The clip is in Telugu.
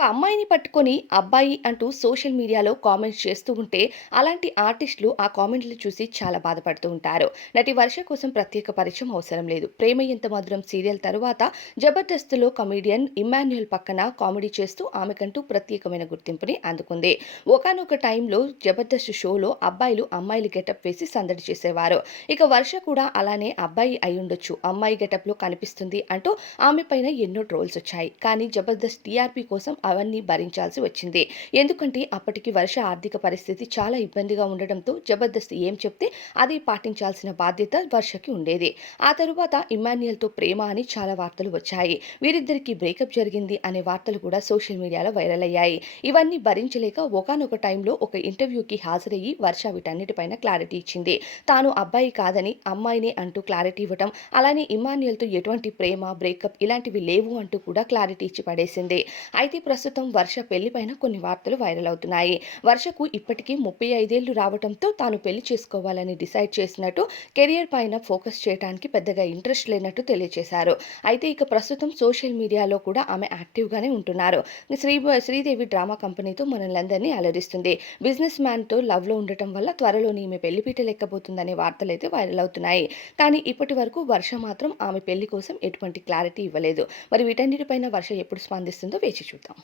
ఒక అమ్మాయిని పట్టుకొని అబ్బాయి అంటూ సోషల్ మీడియాలో కామెంట్స్ చేస్తూ ఉంటే అలాంటి ఆర్టిస్టులు ఆ కామెంట్లు చూసి చాలా బాధపడుతూ ఉంటారు. నటి వర్ష కోసం ప్రత్యేక పరిచయం అవసరం లేదు. ప్రేమ ఎంత మధురం సీరియల్ తరువాత జబర్దస్త్లో కమీడియన్ ఇమ్మాన్యుయల్ పక్కన కామెడీ చేస్తూ ఆమెకంటూ ప్రత్యేకమైన గుర్తింపుని అందుకుంది. ఒకానొక టైంలో జబర్దస్త్ షోలో అబ్బాయిలు అమ్మాయిలు గెటప్ వేసి సందడి చేసేవారు. ఇక వర్ష కూడా అలానే అబ్బాయి అయ్యుండొచ్చు, అమ్మాయి గెటప్లో కనిపిస్తుంది అంటూ ఆమె పైన ఎన్నో ట్రోల్స్ వచ్చాయి. కానీ జబర్దస్త్ టీఆర్పీ కోసం అవన్నీ భరించాల్సి వచ్చింది. ఎందుకంటే అప్పటికి వర్ష ఆర్థిక పరిస్థితి చాలా ఇబ్బందిగా ఉండడంతో జబర్దస్త్ ఏం చెప్తే అది పాటించాల్సిన బాధ్యత వర్షకి ఉండేది. ఆ తరువాత ఇమ్మాన్యుయల్‌తో ప్రేమ అని చాలా వార్తలు వచ్చాయి. వీరిద్దరికీ బ్రేకప్ జరిగింది అనే వార్తలు కూడా సోషల్ మీడియాలో వైరల్ అయ్యాయి. ఇవన్నీ భరించలేక ఒకానొక టైంలో ఒక ఇంటర్వ్యూకి హాజరయ్యి వర్ష వీటన్నిటిపైన క్లారిటీ ఇచ్చింది. తాను అబ్బాయి కాదని అమ్మాయినే అంటూ క్లారిటీ ఇవ్వటం, అలానే ఇమ్మాన్యుయల్‌తో ఎటువంటి ప్రేమ, బ్రేకప్ ఇలాంటివి లేవు అంటూ కూడా క్లారిటీ ఇచ్చి పడేసింది. అయితే ప్రస్తుతం వర్ష పెళ్లిపైన కొన్ని వార్తలు వైరల్ అవుతున్నాయి. వర్షకు ఇప్పటికీ 35 ఏళ్లు రావటంతో తాను పెళ్లి చేసుకోవాలని డిసైడ్ చేసినట్టు, కెరియర్ పైన ఫోకస్ చేయడానికి పెద్దగా ఇంట్రెస్ట్ లేనట్టు తెలియజేశారు. అయితే ఇక ప్రస్తుతం సోషల్ మీడియాలో కూడా ఆమె యాక్టివ్‌గానే ఉంటున్నారు. శ్రీదేవి డ్రామా కంపెనీతో మనల్నందరినీ అలరిస్తుంది. బిజినెస్ మ్యాన్‌తో లవ్‌లో ఉండటం వల్ల త్వరలోనే ఈమె పెళ్లిపీటలు ఎక్కబోతుందనే వార్తలైతే వైరల్ అవుతున్నాయి. కానీ ఇప్పటి వరకు వర్ష మాత్రం ఆమె పెళ్లి కోసం ఎటువంటి క్లారిటీ ఇవ్వలేదు. మరి వీటన్నిటిపైన వర్ష ఎప్పుడు స్పందిస్తుందో వేచి చూద్దాం.